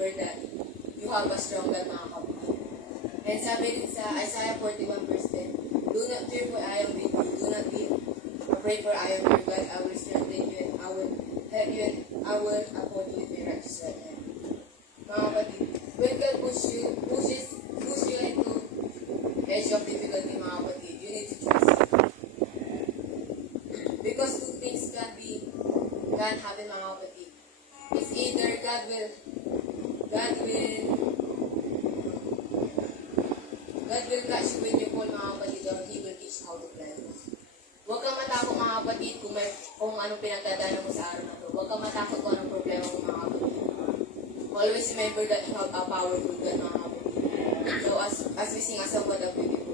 remember that you have a strong God, mga kapatid. And sabi din sa Isaiah 41 verse 10, do not fear for I am with you. Do not be afraid for I am your God. I will strengthen you and I will help you and I will uphold you with my righteous right hand. Mga kapatid, when God push you into edge of difficulty, mga kapatid, you need to choose. Because two things can happen, mga kapatid. It's either God will catch you when you fall, mga kapatid, or He will teach how to fly. Huwag kang matakot, mga kapatid, kung anong pinagdadaanan mo sa araw na ito. Huwag kang matakot kung anong problema mo, mga kapatid. Always remember that you have a powerful God, mga kapatid. So as we sing a song for the beautiful.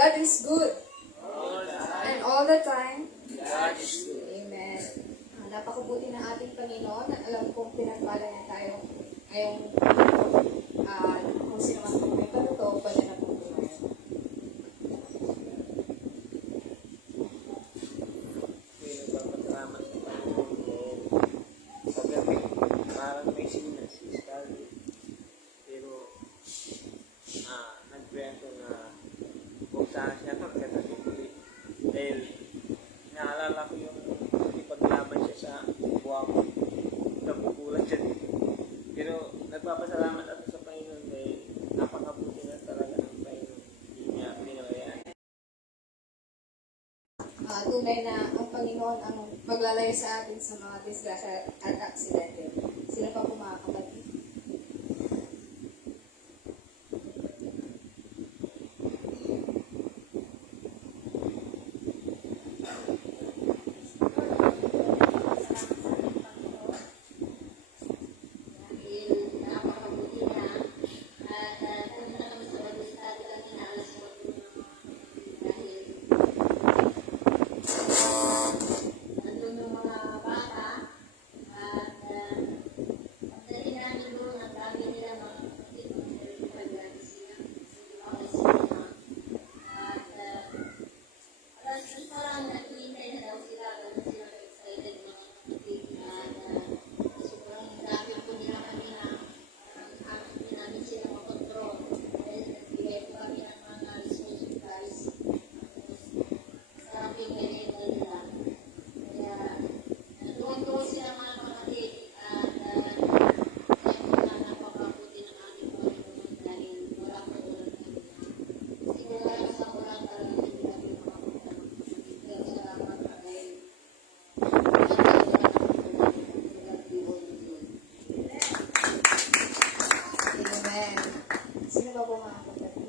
God is good. And all the time. God is good. Amen. Napakabuti ng ating Panginoon at alam kong pinagpala niya tayo ngayong kung sino man kung may patotoo, pwede na pong tumayo. Nagpapasalamat sa Panginoon ko. Kagabi, parang may sinas si Scarlett. Pero, nag-pray ako na kung saan siya magkatabi. Dahil, naalala ko yung ipaglaban siya sa buwa ko. Nabubulan siya dito. Pero, nagpapasalamat ako sa Panginoon dahil napakabuti na talaga ng Panginoon. Hindi niya pinawayaan. Tunay na ang Panginoon ang maglalayo sa atin sa mga disgrasya at aksidente. Sino pa po mga kapatid? Amen. Sino pa po mga kapatid?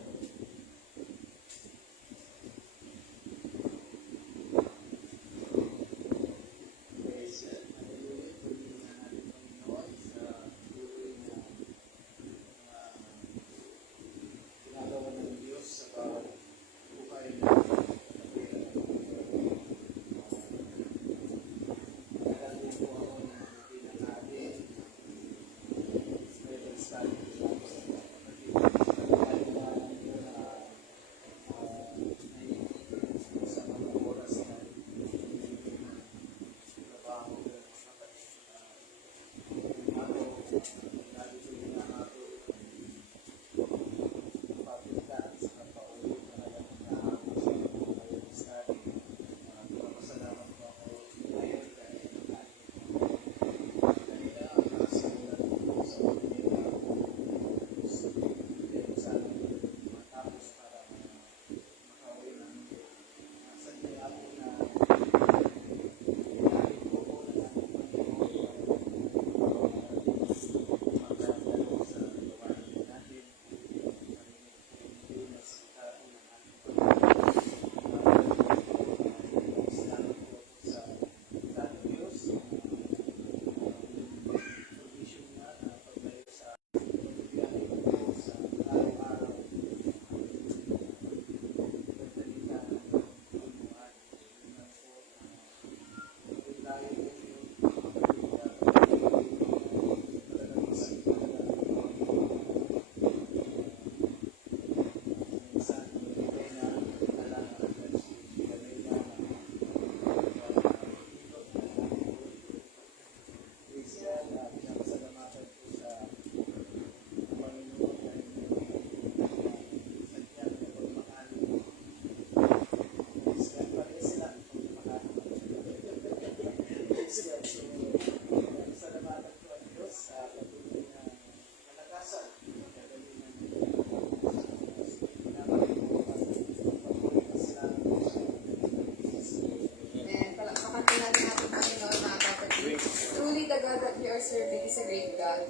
serving is a great God.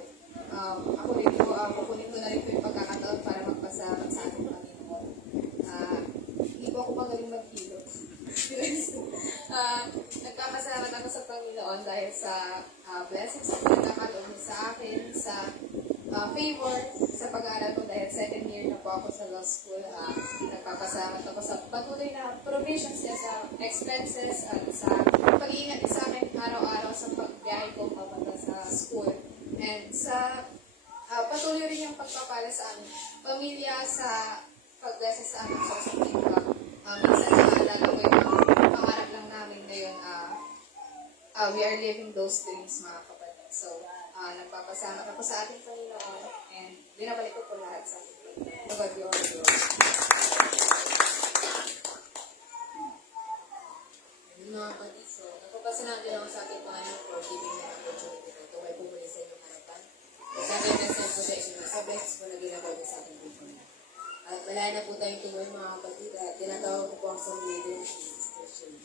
Ako rin po, kukunin ko na rin po yung pagkakataon para magpasalamat sa ating Panginoon. Hindi po ako magaling maghilot. Nagpapasalamat ako sa Panginoon dahil sa blessings na nakakaloob niya sa akin, sa favor sa pag-aaral ko dahil second year na po ako sa law school. Nagpapasalamat ako sa patuloy na provisions niya sa expenses at sa pag-iingat niya sa akin araw-araw sa pagbiyahe ko papunta sa school. And sa patuloy rin yung pagpapala sa aming pamilya sa pag-blessing sa aming source of income. Minsan naalala ko yung pangarap lang namin ngayon. We are living those dreams, mga kapatid. So, nagpapasalamat ako sa ating Panginoon and binabalik ko po lahat sa ating Panginoon. To God be all the glory. Ayun mga kapatid, so nagpapasalamat din ako sa ating Panginoon for giving me an opportunity na ito ay pumuli sa inyong harapan. Sa ating message protection na subjects po na ginagawa din sa ating people. At malaya na po tayong tuloy mga kapatid at tinatawag ko po ang song leader ng Sister Shirley.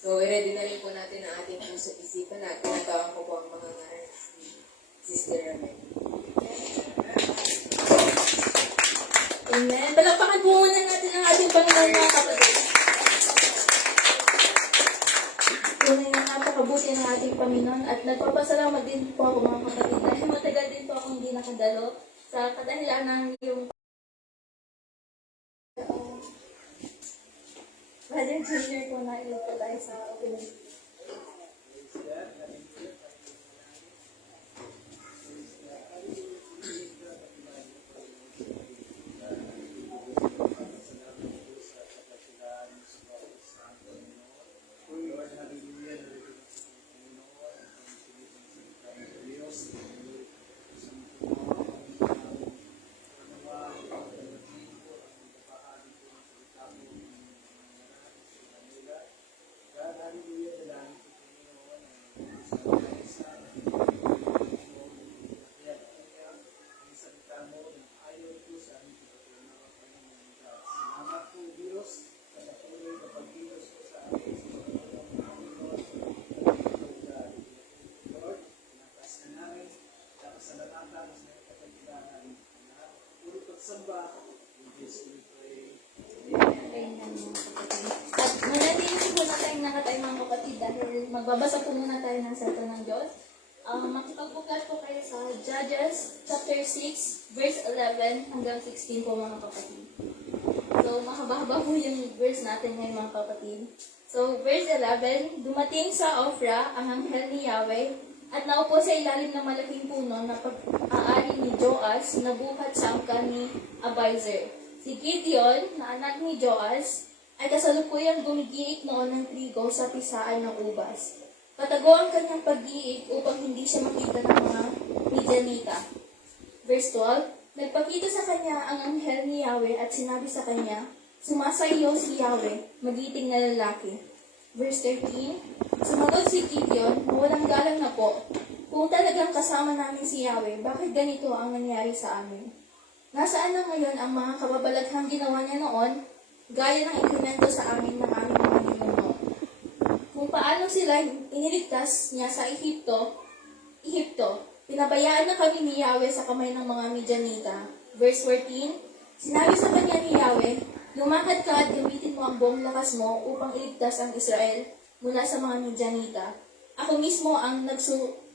So, i-ready na rin po natin ang ating puso at isipan at tinatawag ko po ang mga ngaral ni Sister Ramel. Amen. Palakpakan po muna natin ang ating Panginoon mga kapatid. Tunay na napakabuti ng ating Panginoon at nagpapasalamat din po ako mga kapatid dahil matagal din po akong hindi nakadalo sa kadahilan ng yung Brother Junior po na ilito tayo sa kapatid. mga kapatid. At manatili muna tayong nakatayo mga kapatid dahil magbabasa po muna tayo ng salita ng Diyos. Makipagbukat po kayo sa Judges chapter 6, verse 11 hanggang 16 po mga kapatid. So, mahaba-haba po yung verse natin ngayon mga kapatid. So, verse 11, dumating sa Ofra ang anghel ni Yahweh at naupo sa ilalim ng malaking puno na pag-aari ni Joas na buhat sa angkan ni Abiezer. Si Gideon, na anak ni Joas, ay kasalukuyang gumigiik noon ng trigo sa pisaan ng ubas. Patago ang kanyang pag-iik upang hindi siya makita ng mga Midianita. Verse 12, nagpakita sa kanya ang anghel ni Yahweh at sinabi sa kanya, sumasaiyo si Yahweh, magiting na lalaki. Verse 13, sumagot si Gideon, walang galang na po. Kung talagang kasama namin si Yahweh, bakit ganito ang nangyari sa amin? Nasaan na ngayon ang mga kababalaghang ginawa niya noon, gaya ng inkremento sa amin ng aming mga ninuno? Kung paano sila iniligtas niya sa Ehipto, pinabayaan na kami ni Yahweh sa kamay ng mga Midianita. Verse 14, sinabi sa kanya ni Yahweh, lumakad ka at gamitin mo ang buong lakas mo upang iligtas ang Israel mula sa mga Midianita. Ako mismo ang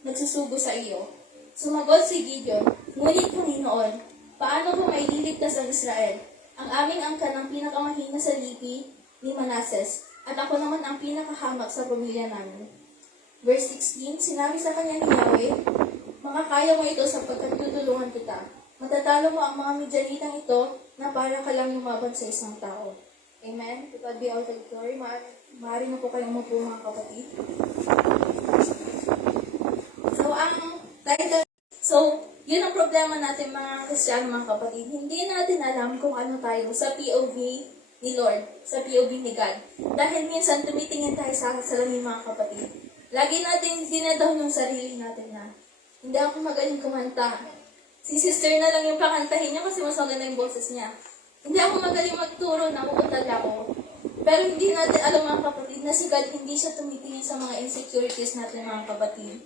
nagsusugo sa iyo. Sumagot si Gideon, ngunit Panginoon, paano ko maililigtas ang Israel? Ang aming angkan ang pinakamahina sa lipi ni Manases, at ako naman ang pinakahamak sa pamilya namin. Verse 16, sinabi sa kanya ni Yahweh, makakaya mo ito sapagkat tutulungan kita. Matatalo mo ang mga Midianitang ito na para ka lang lumaban sa isang tao. Amen? To God be all the glory. Maaari na po kayong umupo mga kapatid. Yun ang problema natin mga Kristiyano mga kapatid. Hindi natin alam kung ano tayo sa POV ni Lord, sa POV ni God. Dahil minsan tumitingin tayo sa salamin mga kapatid. Lagi natin dinadaw yung sarili natin na hindi ako magaling kumanta. Si sister na lang yung pakantahin niya kasi mas maganda yung boses niya. Hindi ako magaling magturo, nakukutal ako. Pero hindi natin alam mga kapatid na si God hindi siya tumitingin sa mga insecurities natin mga kapatid.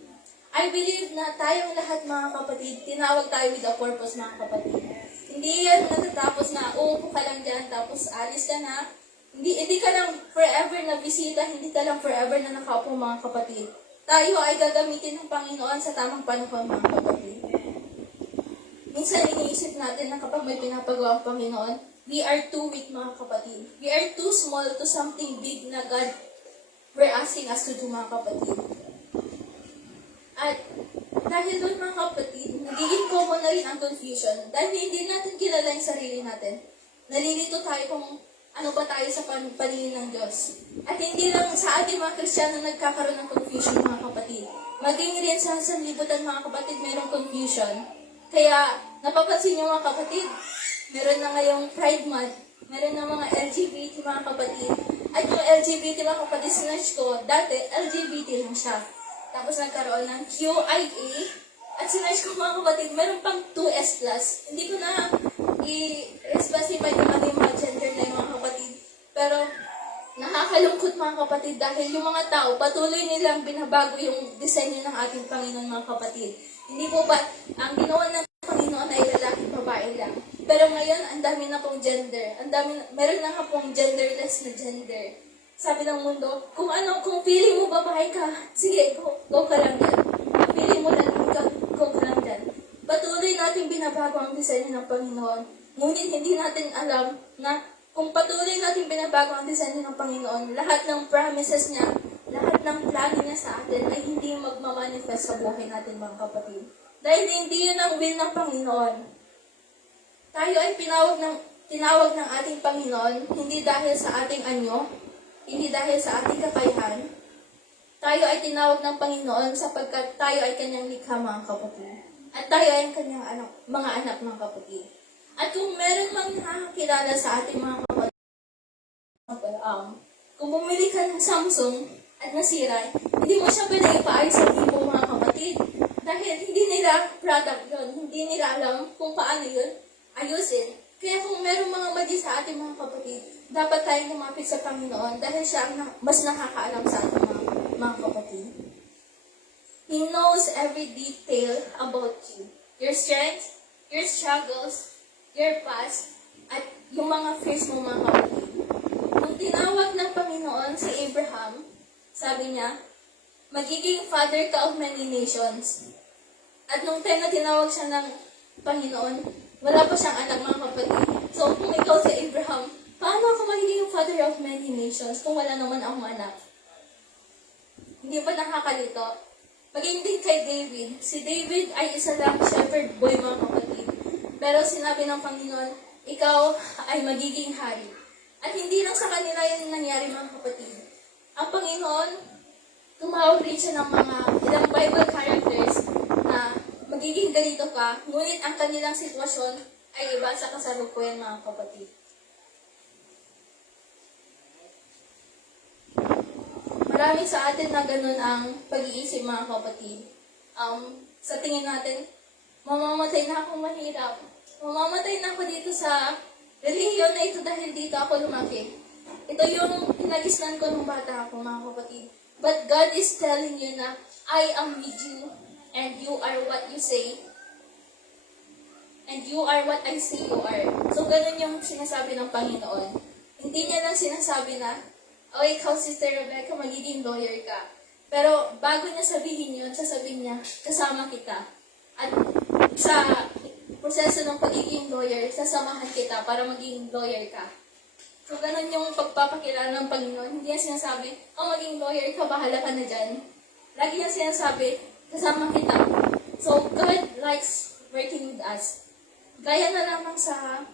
I believe na tayong lahat mga kapatid, tinawag tayo with a purpose mga kapatid. Hindi yan natatapos na uupo ka lang dyan tapos alis ka na. Hindi ka lang forever na bisita, hindi ka lang forever na nakaupo mga kapatid. Tayo ay gagamitin ng Panginoon sa tamang panahon mga kapatid. Minsan iniisip natin na kapag may pinapagawa ang Panginoon, we are too weak mga kapatid. We are too small to something big na God we're asking us to do mga kapatid. At dahil doon mga kapatid, nagiging common na rin ang confusion. Dahil hindi natin kilala yung sarili natin. Nalilito tayo kung ano ba tayo sa paningin ng Diyos. At hindi lang sa ating mga Kristiyano nagkakaroon ng confusion mga kapatid. Maging rin sa sanlibutan mga kapatid, mayroong confusion. Kaya napapansin niyo mga kapatid, meron na ngayong Pride Month, meron na mga LGBT mga kapatid. At yung LGBT mga kapatid, sinerch ko, dati LGBT lang siya. Tapos nagkaroon ng QIA. At sinerch ko mga kapatid, meron pang 2S+. Hindi ko na i-specify kung ano yung mga gender na yung mga kapatid. Pero nakakalungkot mga kapatid dahil yung mga tao patuloy nilang binabago yung disenyo ng ating Panginoon mga kapatid. Hindi po ba, ang ginawa ng Panginoon ay lalaki, babae lang. Pero ngayon, ang dami na pong gender. Meron na nga pong genderless na gender. Sabi ng mundo, kung feeling mo babae ka, sige, go ka lang dyan. Kung feeling mo lalaki ka, go ka lang dyan. Patuloy natin binabago ang disenyo ng Panginoon. Ngunit hindi natin alam na kung patuloy natin binabago ang disenyo ng Panginoon, lahat ng promises niya, lahat ng plano niya sa atin ay hindi magmamanifest sa buhay natin mga kapatid. Dahil hindi yun ang will ng Panginoon. Tayo ay tinawag ng ating Panginoon, hindi dahil sa ating anyo, hindi dahil sa ating kakayahan. Tayo ay tinawag ng Panginoon sapagkat tayo ay kanyang likha mga kapatid. At tayo ay kanyang mga anak mga kapatid. At kung meron mang nakakilala sa ating mga kapatid, kung bumili ka ng Samsung at nasira, hindi mo siya pwede ipaayos sa tipo mga kapatid. Dahil hindi nila product yun, hindi nila alam kung paano yun ayusin. Kaya kung meron mga mali sa ating mga kapatid, dapat tayong lumapit sa Panginoon dahil siya ang mas nakakaalam sa ating mga kapatid. He knows every detail about you. Your strengths, your struggles, your past, at yung mga fears mo mga kapatid. Kung Panginoon si Abraham, sabi niya, magiging father ka of many nations. At nung time na tinawag siya ng Panginoon, wala pa siyang anak, mga kapatid. So kung ikaw si Abraham, paano ako magiging father of many nations kung wala naman akong anak? Hindi ba nakakalito? Maging din kay David. Si David ay isa lang shepherd boy, mga kapatid. Pero sinabi ng Panginoon, ikaw ay magiging hari. At hindi lang sa kanila yun nangyari, mga kapatid. Ang Panginoon, tumawag rin siya ng mga ilang Bible characters na magiging ganito ka, ngunit ang kanilang sitwasyon ay iba sa kasalukuyan, mga kapatid. Marami sa atin na ganun ang pag-iisip, mga kapatid. Sa tingin natin, mamamatay na ako mahirap. Mamamatay na ako dito sa relihiyon na ito dahil dito ako lumaki. Ito yung pinagisnan ko nung bata ako, mga kapatid. But God is telling you na, I am with you, and you are what you say, and you are what I say you are. So, ganun yung sinasabi ng Panginoon. Hindi niya lang sinasabi na, o ikaw, Sister Rebecca, magiging lawyer ka. Pero bago niya sabihin yun, sasabihin niya, kasama kita. At sa proseso ng pagiging lawyer, sasamahan kita para maging lawyer ka. So, ganun yung pagpapakilala ng Panginoon. Hindi niya sinasabi, maging lawyer ka, bahala ka na dyan. Lagi niya sinasabi, kasama kita. So, God likes working with us. Gaya na lamang sa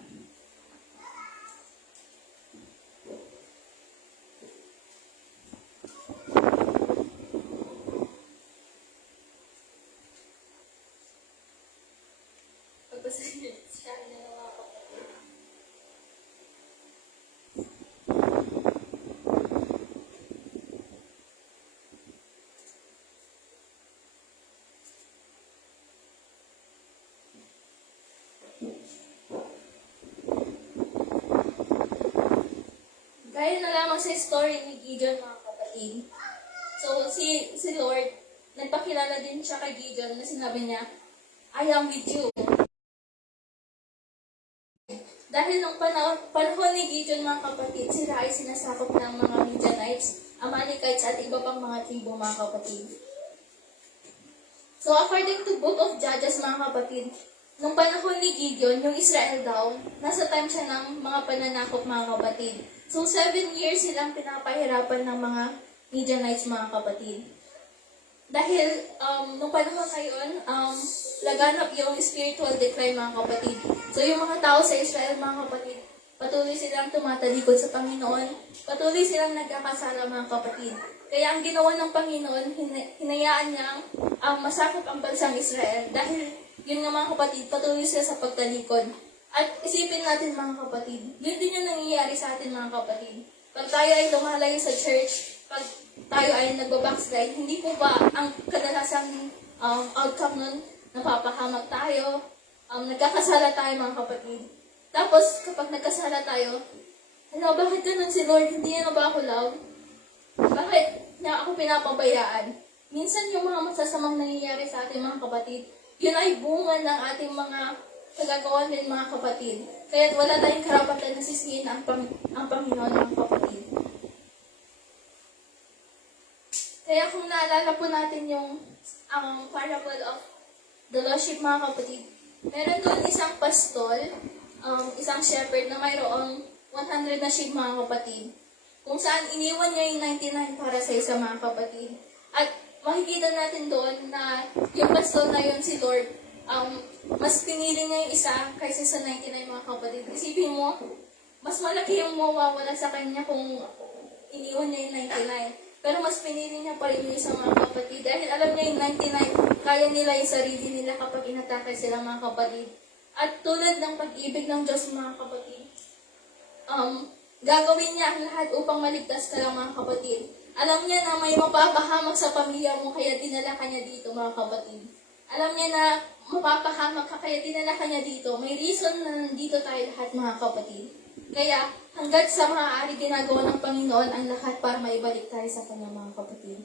gaya na lamang sa story ni Gideon, mga kapatid. So, si Lord, nagpakilala din siya kay Gideon na sinabi niya, I am with you. Dahil nung panahon ni Gideon, mga kapatid, sila ay sinasakop ng mga Midianites, Amalekites, at iba pang mga tribo, mga kapatid. So, according to Book of Judges, mga kapatid, nung panahon ni Gideon, yung Israel daw, nasa time siya ng mga pananakop, mga kapatid. So, 7 years silang pinapahirapan ng mga Midianites, mga kapatid. Dahil, nung panahon ngayon, laganap yung spiritual decline, mga kapatid. So, yung mga tao sa Israel, mga kapatid, patuloy silang tumatalikod sa Panginoon, patuloy silang nagkakasala, mga kapatid. Kaya ang ginawa ng Panginoon, hinayaan niyang masakop ang bansang Israel. Dahil, yun nga, mga kapatid, patuloy sila sa pagtalikod. At isipin natin, mga kapatid, yun din yung nangyayari sa atin, mga kapatid. Pag tayo ay lumalayo sa church, pag tayo ay nagbabackslide, hindi po ba ang kadalasang outcome nun, napapahamak tayo, nagkakasala tayo, mga kapatid. Tapos, kapag nagkasala tayo, bakit ganun si Lord? Hindi niya na ba ako love? Bakit niya ako pinapabayaan? Minsan yung mga masasamang nangyayari sa ating mga kapatid, yun ay bunga ng ating mga kagagawan din, mga kapatid. Kaya wala tayong karapatan na sisihin ang Panginoon, mga kapatid. Kaya kung naalala po natin yung parable of the lost sheep, mga kapatid, meron doon isang pastol, isang shepherd na mayroong 100 na sheep, mga kapatid. Kung saan iniwan niya yung 99 para sa isa, mga kapatid. At makikita natin doon na yung pastol na yun, si Lord, mas pinili niya yung isa kaysa sa 99, mga kapatid. Isipin mo, mas malaki yung mawawala sa kanya kung iniwan niya yung 99. Pero mas pinili niya pa rin yung isang, mga kapatid. Dahil alam niya yung 99, kaya nila yung sarili nila kapag inatake sila, mga kapatid. At tulad ng pag-ibig ng Diyos, mga kapatid, gagawin niya ang lahat upang maligtas ka lang, mga kapatid. Alam niya na may mapapahamak sa pamilya mo, kaya dinala ka niya dito, mga kapatid. Alam niya na mapapahamak ka, kaya dinala ka niya dito. May reason na nandito tayo lahat, mga kapatid. Kaya, hanggat sa maaari ginagawa ng Panginoon ang lahat para maibalik tayo sa Kanya, mga kapatid.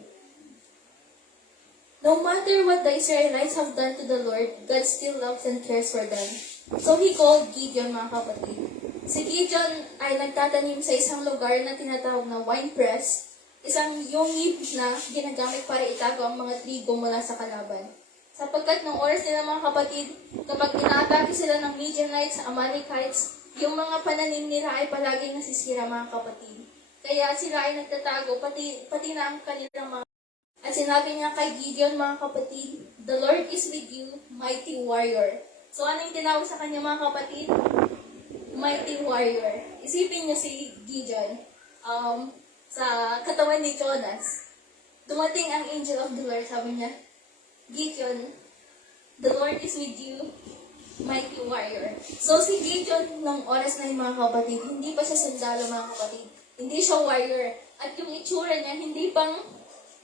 No matter what the Israelites have done to the Lord, God still loves and cares for them. So He called Gideon, mga kapatid. Si Gideon ay nagtatanim sa isang lugar na tinatawag na wine press, isang yungib na ginagamit para itago ang mga trigo mula sa kalaban. Sapagkat nung oras nila mga kapatid, kapag inaatake sila ng Midianites, Amalekites, yung mga pananim nila ay palaging nasisira mga kapatid. Kaya sila ay nagtatago, pati na ang kanilang mga... At sinabi niya kay Gideon mga kapatid, "The Lord is with you, mighty warrior." So ano yung tinawag sa kanya mga kapatid? Mighty warrior. Isipin niyo si Gideon sa katawan ni Jonas. Dumating ang angel of the Lord, sabi niya, "Gideon, the Lord is with you, mighty warrior." So si Gideon nung oras na yung mga kapatid, hindi pa siya sundalo mga kapatid. Hindi siya warrior. At yung itsura niya, hindi pang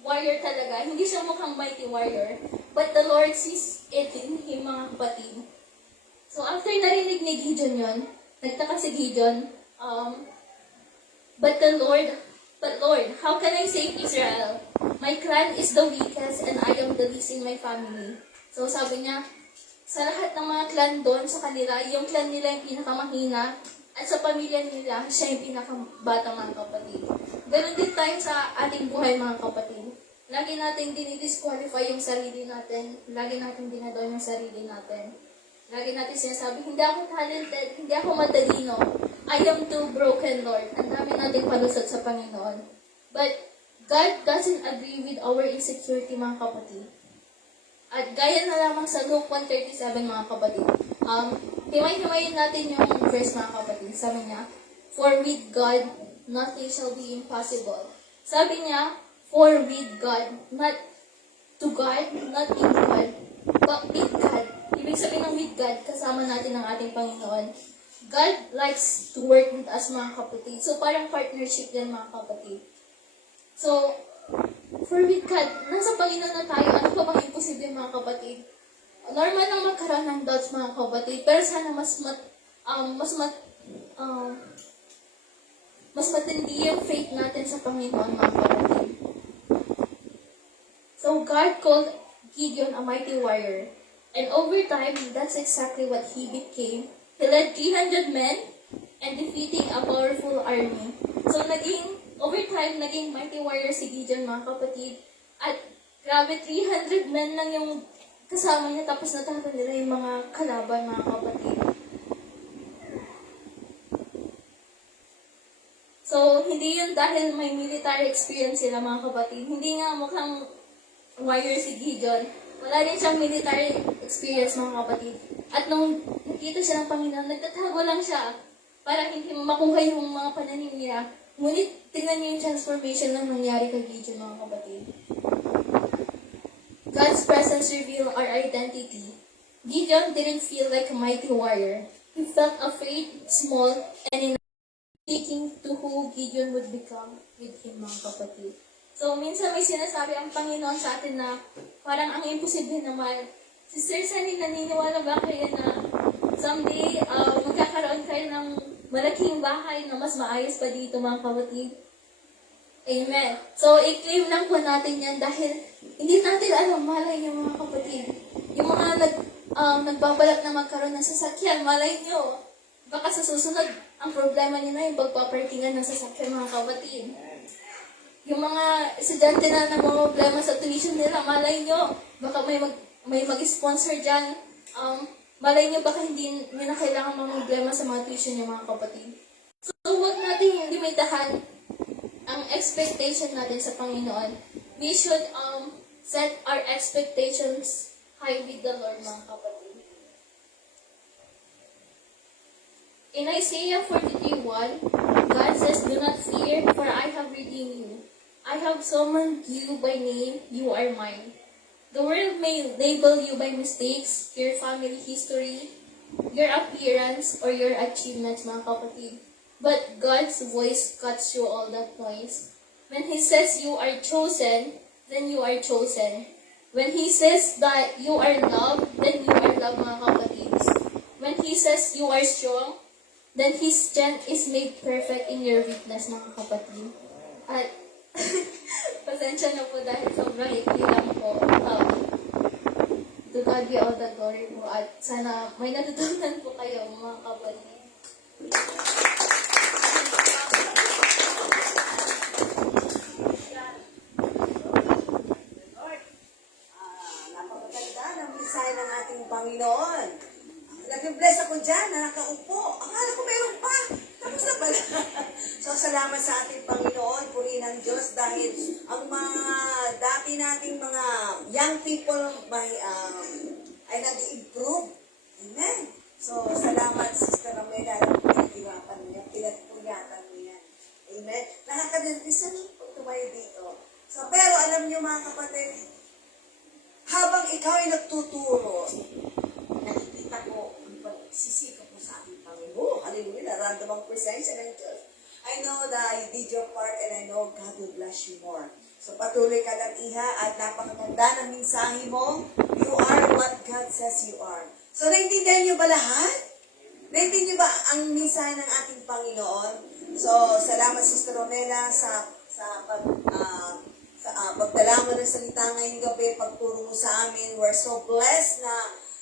warrior talaga. Hindi siya mukhang mighty warrior. But the Lord sees it in him mga kapatid. So after narinig ni Gideon yun, nagtaka si Gideon, But Lord, how can I save Israel? My clan is the weakest and I am the least in my family. So sabi niya, sa lahat ng mga clan doon sa kanila, yung clan nila yung pinakamahina at sa pamilya nila, siya yung pinakabata mga kapatid. Ganon din tayo sa ating buhay mga kapatid. Lagi natin dinidisqualify yung sarili natin. Lagi natin dinadon yung sarili natin. Lagi natin sinasabi, hindi ako talented, hindi ako matalino. I am too broken, Lord. Ang dami natin palusot sa Panginoon. But God doesn't agree with our insecurity, mga kapatid. At gaya na lamang sa Luke 1:37, mga kapatid. Himay-himayin natin yung verse, mga kapatid. Sabi niya, "For with God, nothing shall be impossible." Sabi niya, for with God, not to God, not in God, but with God. Ibig sabihin ng with God, kasama natin ang ating Panginoon. God likes to work with us, mga kapatid. So, parang partnership yan, mga kapatid. So, for with God, nasa Panginoon na tayo, ano pa bang imposible, mga kapatid? Normal lang magkaroon ng doubts, mga kapatid, pero sana mas matindi yung faith natin sa Panginoon, mga kapatid. So, God called Gideon a mighty warrior. And over time, that's exactly what he became. He led 300 men and defeating a powerful army. So, over time, naging mighty warrior si Gideon, mga kapatid. At grabe, 300 men lang yung kasama niya, tapos natalo nila yung mga kalaban, mga kapatid. So, hindi yun dahil may military experience sila, mga kapatid. Hindi nga mukhang warrior si Gideon. Wala rin siyang military experience, mga kapatid. At nung nakita siya ng Panginoon, nagtatago lang siya para hindi makuha yung mga pananim niya. Ngunit, tingnan niyo yung transformation na nangyari kay Gideon, mga kapatid. God's presence revealed our identity. Gideon didn't feel like a mighty warrior. He felt afraid, small, and speaking to who Gideon would become with him, mga kapatid. So, minsan may sinasabi ang Panginoon sa atin na parang ang imposible naman. Sister Sunny, naniniwala ba kayo na someday magkakaroon kayo ng malaking bahay na mas maayos pa dito, mga kapatid? Amen. So, i-claim lang po natin yan dahil hindi natin alam, malay niyo, mga kapatid. Yung mga nagbabalak na magkaroon ng sasakyan, malay niyo. Baka sa susunod, ang problema niyo na yung pagpaparkingan ng sasakyan, mga kapatid. Yung mga estudyante na problema sa tuition nila, malay nyo, baka may mag-sponsor dyan. Malay nyo, baka hindi nyo na kailangan problema sa mga tuition nyo, mga kapatid. So, huwag natin limitahan ang expectation natin sa Panginoon. We should set our expectations high with the Lord, mga kapatid. In Isaiah 43:1, God says, "Do not fear, for I have redeemed you. I have summoned you by name, you are mine." The world may label you by mistakes, your family history, your appearance, or your achievements, mga kapatid. But God's voice cuts through all that noise. When He says you are chosen, then you are chosen. When He says that you are loved, then you are loved, mga kapatid. When He says you are strong, then His strength is made perfect in your weakness, mga kapatid. At pasensya na po dahil sobrang ikli lang po. To God be all the glory po. At sana may natutunan po kayo, mga kapatid. nagpapasalamat sa ating Panginoon, purihin ang Diyos dahil ang mga dati nating mga young people ay nag-improve. Amen. So, salamat, Sister Romela, alam ko pinag-iwapan mo yan, pinagpuyatan mo yan. Amen. Nakakadalisan po tumayo dito. So, pero alam niyo mga kapatid, habang ikaw ay nagtuturo, nakikita ko ang pagsisikap mo sa ating Panginoon. Hallelujah, nararamdamang presensya ng Diyos. I know that you did your part and I know God will bless you more. So patuloy ka lang, Iha, at napakaganda ng mensahe mo. You are what God says you are. So naintindihan niyo ba lahat? Naintindihan niyo ba ang mensahe ng ating Panginoon? So salamat Sister Romela sa pagdala mo ng salita ngayong gabi, pagturo mo sa amin. We're so blessed na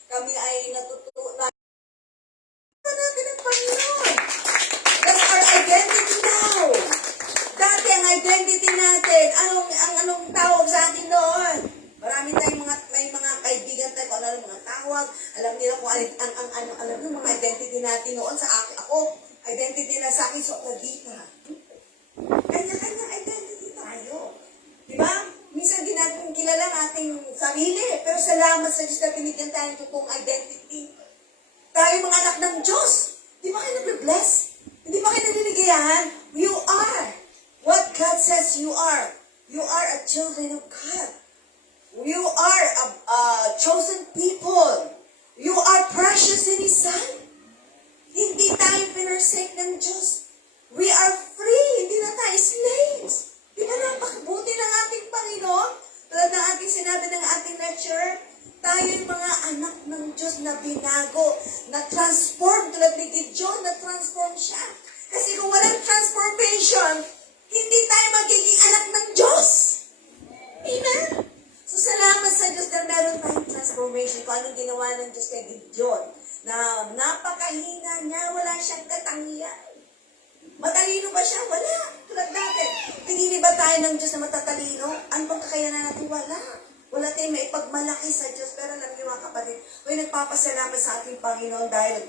kami ay natutunan natin ang Panginoon. That's our identity now. Dati ang identity natin, anong tawag sa atin noon? Marami tayong may mga kaibigan tayo, kung ano mga tawag, alam nila kung alam nyo, mga identity natin noon sa akin. Ako, identity na sa akin, so Nadita. Kanya-kanya identity tayo. Diba? Minsan di natin kilala ang ating sarili, pero salamat sa Diyos na binigyan tayo ng totoong identity. Tayo mga anak ng Diyos. Di ba kayo nabibless? Hindi ba kayo naliligayahan? You are what God says you are. You are a children of God. You are a chosen people. You are precious in His sight. Hindi tayo pinarsake ng Diyos. We are free. Hindi na tayo slaves. Di ba napakabuti ng ating Panginoon? Tulad ng ating sinabi ng ating lecturer, tayo yung mga anak ng Diyos na binago, na transform. Tulad ni Gideon, na transform siya. Kasi kung walang transformation, hindi tayo magiging anak ng Diyos. Amen? So salamat sa Diyos na meron tayong transformation. Kung anong ginawa ng Diyos kay Gideon, na napakahina niya, wala siyang katangian. Matalino ba siya? Wala. Tulad natin. Pinili ba tayo ng Diyos na matatalino? Ano bang kakayanan natin? Wala. Wala tayong maipagmalaki sa Diyos. Pero alam niyo mga kapatid, may nagpapasalamat sa ating Panginoon dahil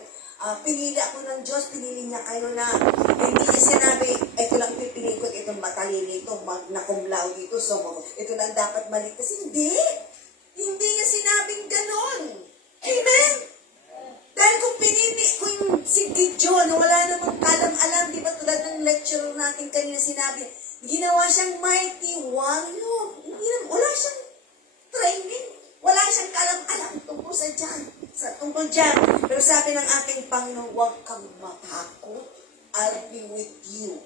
pinili ako ng Diyos, pinili niya kayo na hindi niya sinabi, ito lang pipiliin ko, itong matalino, itong magna cum laude dito, so ito lang dapat maligtas. Hindi. Hindi niya sinabing ganon. Amen? Dahil kung si Gideon, wala namang kalam-alam, di ba tulad ng lecture natin kanina sinabi, ginawa siyang mighty warrior. Wala siyang training. Wala siyang kalam-alam tungkol tungkol dyan. Pero sabi ng ating Panginoon, huwag kang matakot. I'll be with you.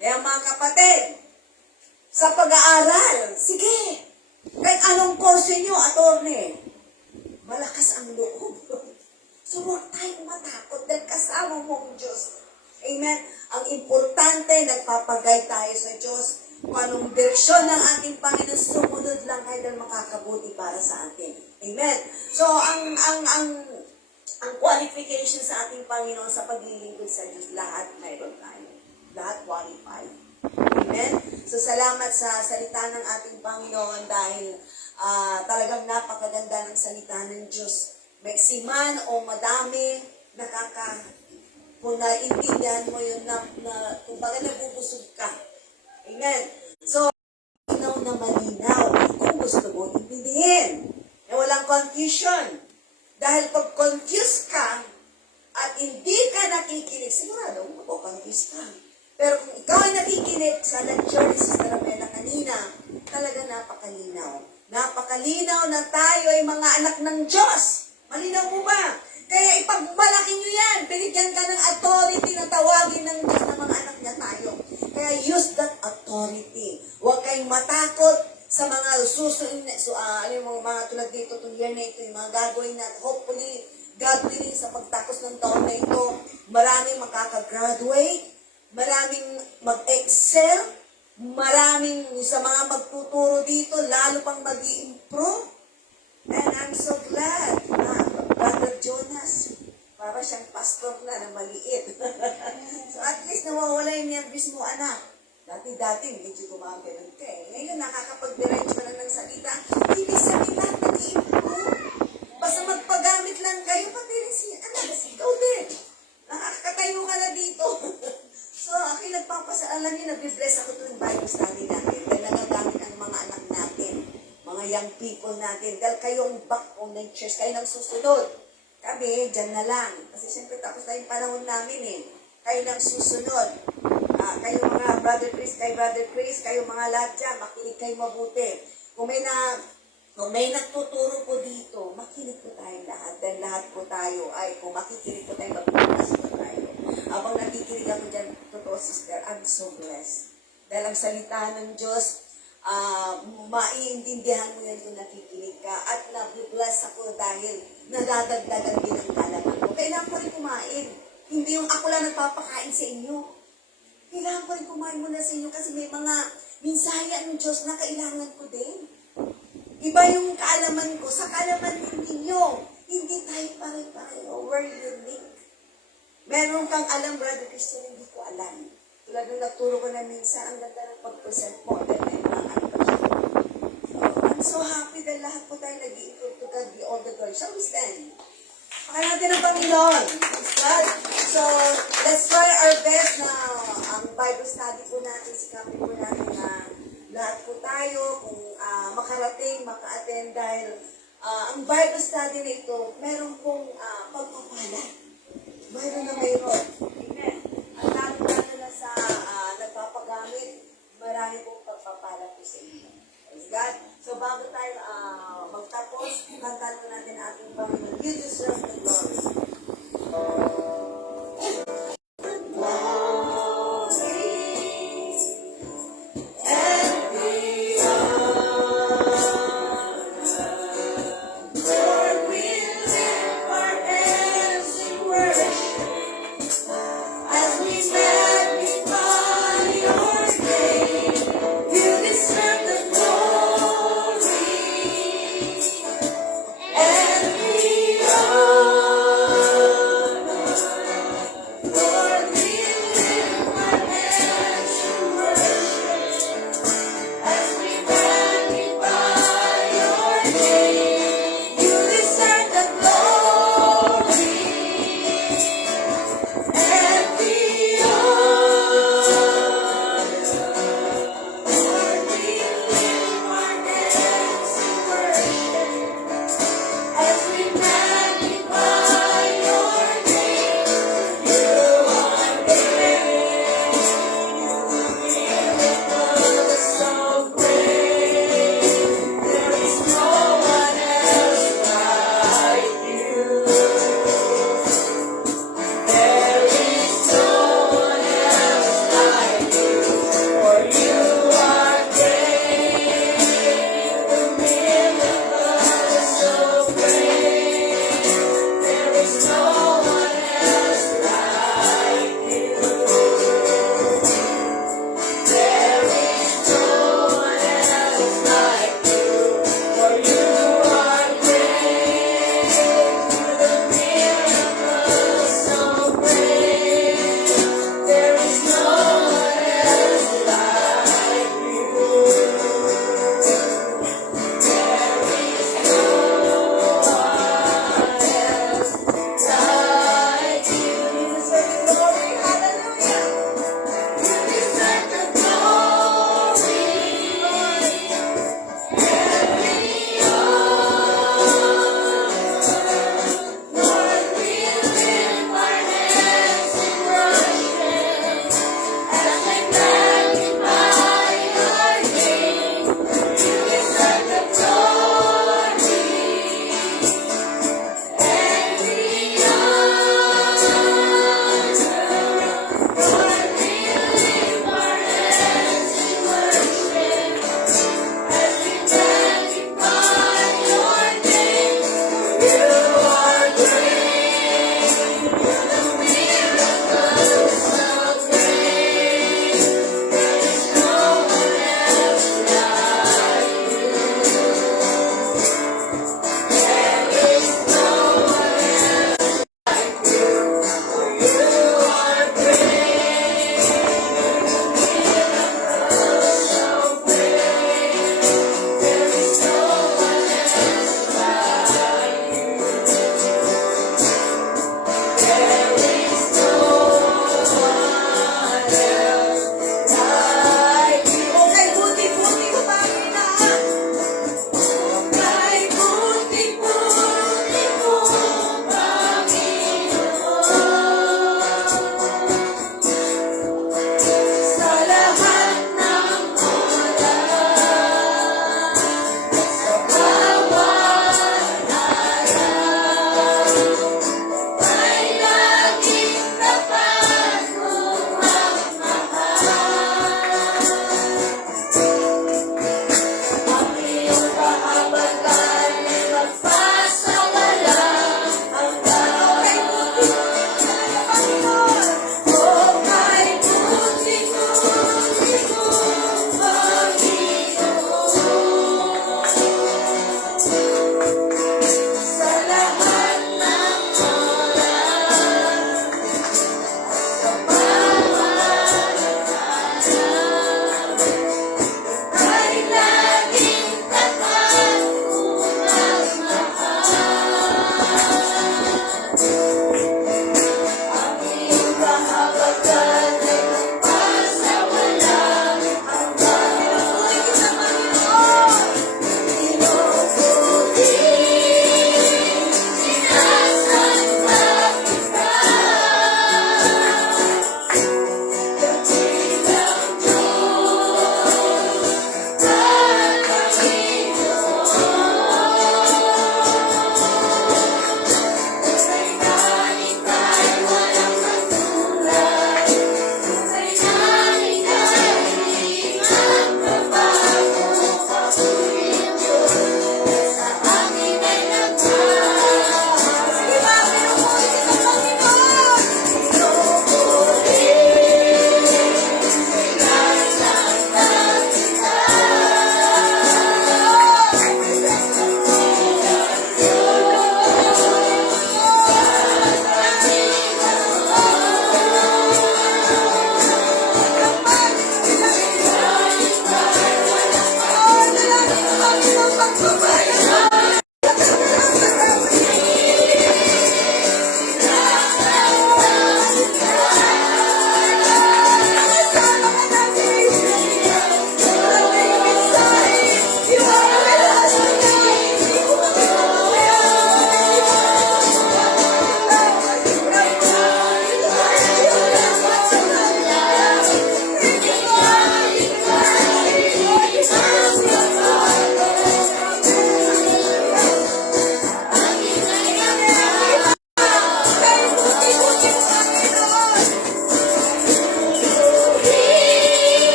Kaya mga kapatid, sa pag-aaral, sige, kahit anong course nyo, attorney, malakas ang loob. So, huwag tayong matakot dahil kasama mo ang Diyos. Amen? Ang importante, nagpapagay tayo sa Diyos. Kung anong direksyon ng ating Panginoon, sumunod lang tayo dahil makakabuti para sa atin. Amen? So, ang qualification sa ating Panginoon sa paglilingkod sa Diyos, lahat mayroon tayo. Lahat qualified. Amen? So, salamat sa salita ng ating Panginoon dahil talagang napakaganda ng salita ng Diyos. Maksiman o madami, kung naiintindihan mo yun kung baga nabubusog ka. Amen. So, malinaw na malinaw kung gusto mo intindihin. Na walang confusion. Dahil pag confused ka at hindi ka nakikinig, sigurado confused ka. Pero kung ikaw ay nakikinig sa lecture ni Sister Romela kanina, talaga napakalinaw. Napakalinaw na tayo ay mga anak ng Diyos. Malinaw mo ba? Kaya ipagmalaki nyo yan. Binigyan ka ng authority na tawagin ng Diyos na mga anak niya tayo. Kaya use that authority. Huwag kayong matakot sa mga susunod, yung mga tulad dito, itong year na ito, yung mga gagawin natin. Hopefully, God willing, sa pagtapos ng taon na ito, maraming makakagraduate, maraming mag-excel, maraming sa mga magtuturo dito, lalo pang mag-i-improve. And I'm so glad na Brother Jonas, para siyang pastor na maliit. So at least nawawala yung nervous mo, anak. Dati-dati, medyo gumagano'n ka eh. Ngayon, nakakapag-diretso ka na ng salita. Ibig sabihin lang, nag-i-improve. Basta magpagamit lang kayo, pati rin si anak, ikaw din. Nakakatayo ka na dito. So, ako'y nagpapasaalan niyo, nabibless ako tuwing Bible study natin. Dahil nagagamit ang mga anak natin, mga young people natin. Dahil kayo ang backbone ng church, kayo nang susunod. Kami, dyan na lang. Kasi siyempre tapos na yung panahon namin eh. Kayo nang susunod. Kayo mga Brother Chris, kayo mga lahat dyan, makinig kayo mabuti. Kung may nagtuturo po dito, makinig po tayo lahat. Dahil lahat po tayo ay, kung makikinig po tayo, magpunas po tayo. Habang nakikinig ako dyan, totoo sister, I'm so blessed. Dahil ang salita ng Diyos, maiintindihan mo yan kung nakikinig ka. At nabibless ako dahil nadadagdagan din ang kalaman ko. Kailangan ko rin kumain. Hindi yung ako lang nagpapakain sa inyo. Kailangan ko rin kumain muna sa inyo kasi may mga minsaya ng Diyos na kailangan ko din. Iba yung kaalaman ko sa kaalaman ninyo. Hindi tayo pare-pareho. We're unique. Meron kang alam, Brother Christian, hindi ko alam. Tulad nung nagturo ko na minsan, ang ganda ng pag-present mo. Dahil may mga ano pa siya. So, I'm so happy dahil lahat po tayo nag-i-improve to God be all the glory. Shall we stand? Pakala natin ang Panginoon. God. So, let's try our best na ang Bible study po natin, sikapin po natin na lahat po tayo kung makarating, maka-attend dahil ang Bible study na ito, meron pong pagpapala. Mayroon na mayroon. Amen. At lalo na sa nagpapagamit, marami pong pagpapala po sa inyo. Praise God. So bago tayo magtapos, kantahan po natin ang ating Panginoon. You deserve the glory.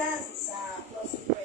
Brenda sa closing prayer.